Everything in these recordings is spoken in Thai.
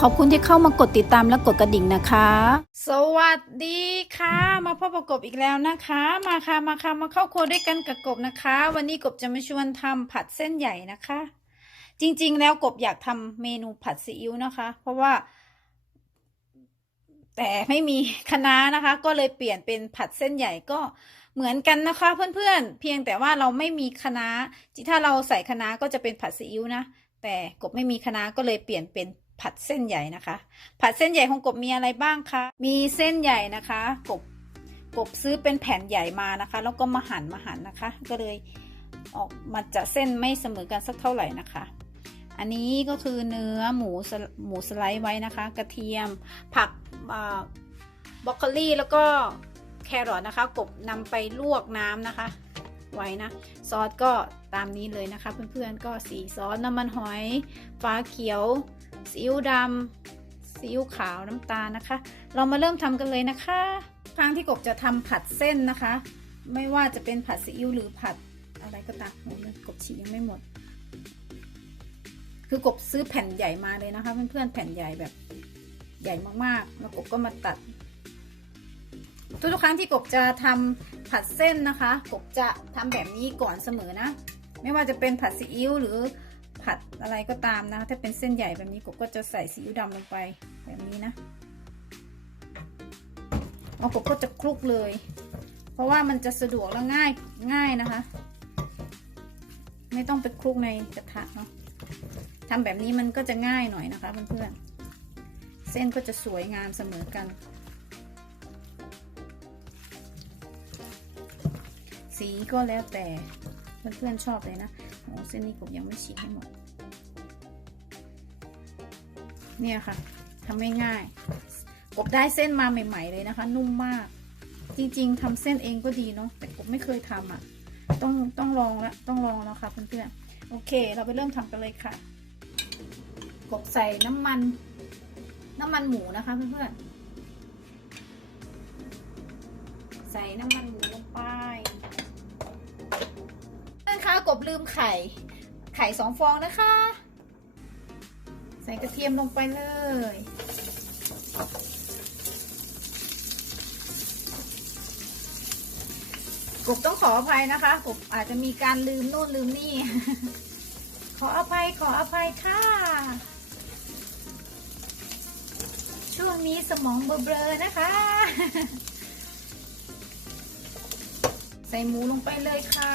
ขอบคุณที่เข้ามากดติดตามและกดกระดิ่งนะคะ สวัสดีค่ะ มาพบกับกบอีกแล้วนะคะ มาค่ะมาค่ะมาเข้าครัวด้วยกันกับกบนะคะ วันนี้กบจะมาชวนทำผัดเส้นใหญ่นะคะ จริงๆ แล้วกบอยากทำเมนูผัดซีอิ๊วนะคะ เพราะว่า แต่ไม่มีคะน้านะคะ ก็เลยเปลี่ยนเป็นผัดเส้นใหญ่ก็เหมือนกันนะคะเพื่อนๆ เพียงแต่ว่าเราไม่มีคะน้าถ้าเราใส่คะน้าก็จะเป็นผัดซีอิ๊วนะแต่กบไม่มีคะน้าก็เลยเปลี่ยนเป็น ผัดเส้นใหญ่นะคะ ผัดเส้นใหญ่ของกบมีอะไรบ้างคะมีเส้นใหญ่นะคะ กบกบซื้อเป็นแผ่นใหญ่มานะคะ แล้วก็มาหั่นมาหั่นนะคะ ก็เลยออกมาจะเส้นไม่เสมอกันสักเท่าไหร่นะคะ อันนี้ก็คือเนื้อหมูหมูสไลด์ไว้นะคะ กระเทียมผักบรอกโคลีแล้วก็แครอทนะคะ กบนำไปลวกน้ำนะคะ ไว้นะ ซอสก็ตามนี้เลยนะคะ เพื่อนๆก็สีซอสน้ำมันหอย ฟ้าเขียว ซีอิ๊วดำซีอิ๊วขาวน้ำตาลนะคะ เรามาเริ่มทำกันเลยนะคะครั้งที่กบจะทำผัดเส้นนะคะ ไม่ว่าจะเป็นผัดซีอิ๊วหรือผัดอะไรก็ตามโอ้ยกบฉียังไม่หมด คือกบซื้อแผ่นใหญ่มาเลยนะคะ เพื่อนๆแผ่นใหญ่แบบใหญ่มากๆ แล้วกบก็มาตัด ทุกๆครั้งที่กบจะทำผัดเส้นนะคะ กบจะทำแบบนี้ก่อนเสมอนะ ไม่ว่าจะเป็นผัดซีอิ๊วหรือ ผัดอะไรก็ตามนะ ถ้าเป็นเส้นใหญ่แบบนี้กบก็จะใส่ซีอิ๊วดำลงไปแบบนี้นะเอากบก็จะคลุกเลย เพราะว่ามันจะสะดวกและง่ายง่ายนะคะ ไม่ต้องไปคลุกในกระทะเนาะทำแบบนี้มันก็จะง่ายหน่อยนะคะเพื่อนๆ เส้นก็จะสวยงามเสมอกัน สีก็แล้วแต่เพื่อนๆชอบเลยนะ โอ้เส้นนี้กบยังไม่ฉีกให้หมด เนี่ยค่ะทำง่ายๆกบได้เส้นมาใหม่ ๆ เลยนะคะ นุ่มมาก จริง ๆทำเส้นเองก็ดีเนาะแต่กบไม่เคยทำอะ ต้องต้องลองละต้องลองแล้วค่ะเพื่อนๆโอเค เราไปเริ่มทำกันเลยค่ะ กบใส่น้ำมัน น้ำมันหมูนะคะเพื่อนๆใส่น้ำมันหมูลงไป นะคะกบลืมไข่ ไข่สองฟองนะคะ ใส่กระเทียมลงไปเลย กบต้องขออภัยนะคะ กบอาจจะมีการลืมโน่นลืมนี่ ขออภัยขออภัยค่ะ ช่วงนี้สมองเบลอๆนะคะใส่หมูลงไปเลยค่ะ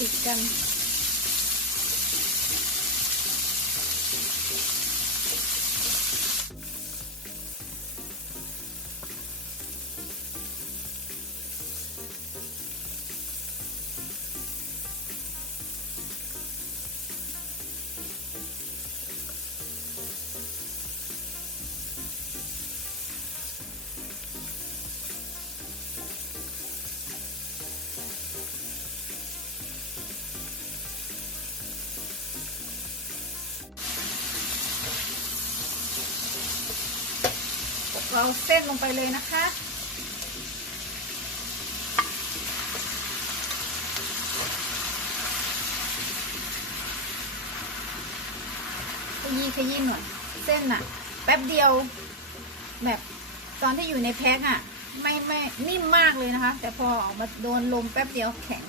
ติด เราเส้นลงไปเลยนะคะ ขยี้ขยี้หน่อยเส้นอะแป๊บเดียว แบบตอนที่อยู่ในแพ็คอะไม่ไม่นิ่มมากเลยนะคะ แต่พอออกมาโดนลมแป๊บเดียวแข็ง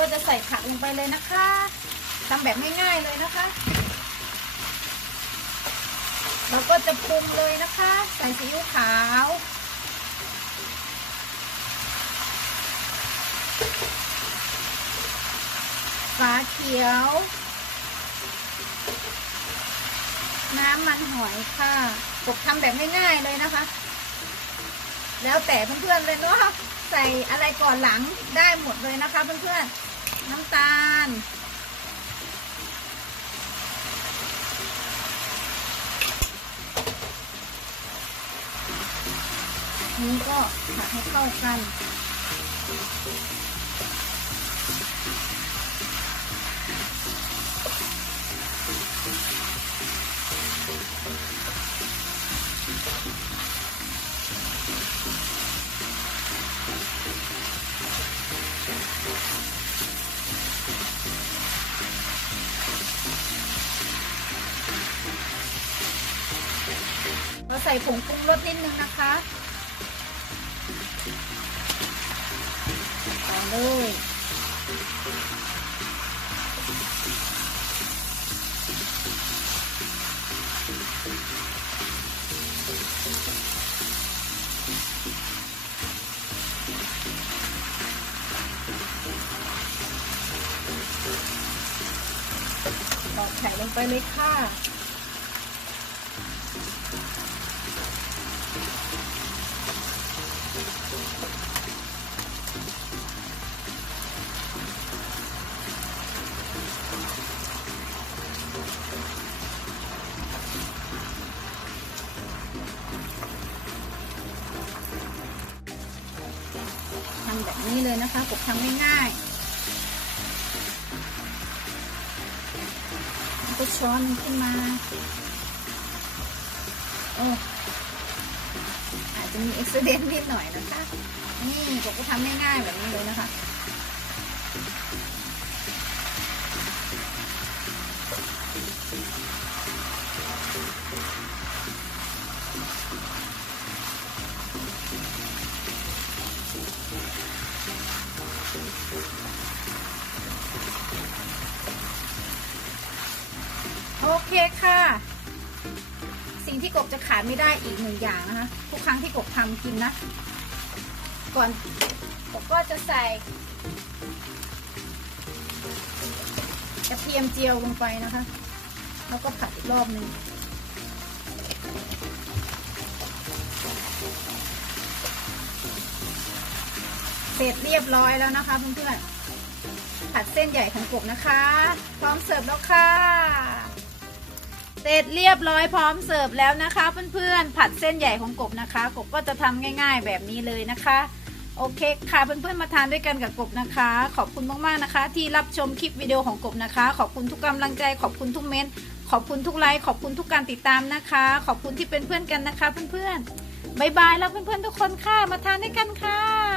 ก็จะใส่ผักลงไปเลยนะคะทำแบบง่ายๆเลยนะคะ เราก็จะปรุงเลยนะคะ ใส่ซีอิ๊วขาวฟ้าเขียว น้ำมันหอยค่ะกบทำแบบง่ายๆเลยนะคะ แล้วแต่เพื่อนๆเลยเนาะใส่อะไรก่อนหลังได้หมดเลยนะคะเพื่อนๆ น้ำตาล นี้ก็ผัดให้เข้ากัน ใส่ผงปรุงรสนิดนึงนะคะต่อเลยตอกไข่ลงไปเลยค่ะ แบบนี้เลยนะคะกบทำง่ายๆก็ช้อนมันขึ้นมาโอ้อาจจะมีเอ็กซ์เดนนิดหน่อยนะคะ นี่กบก็ทำง่ายๆแบบนี้เลยนะคะ โอเคค่ะ สิ่งที่กบจะขาดไม่ได้อีกหนึ่งอย่างนะคะ ทุกครั้งที่กบทำกินนะ ก่อนกบก็จะใส่กระเทียมเจียวลงไปนะคะ แล้วก็ผัดอีกรอบหนึ่ง สร็จเรียบร้อยแล้วนะคะเพื่อนๆผัดเส้นใหญ่ของกบนะคะ พร้อมเสิร์ฟแล้วค่ะ เสร็จเรียบร้อยพร้อมเสิร์ฟแล้วนะคะเพื่อนๆผัดเส้นใหญ่ของกบนะคะ กบก็จะทำง่าย ๆ แบบนี้เลยนะคะโอเคค่ะเพื่อนๆมาทานด้วยกันกับกบนะคะ ขอบคุณมากๆนะคะ ที่รับชมคลิปวิดีโอของกบนะคะ ขอบคุณทุกกำลังใจ ขอบคุณทุกเม้นขอบคุณทุกไลค์ขอบคุณทุกการติดตามนะคะ ขอบคุณที่เป็นเพื่อนกันนะคะ เพื่อนๆบายบายแล้วเพื่อนๆทุกคนค่ะมาทานด้วยกันค่ะ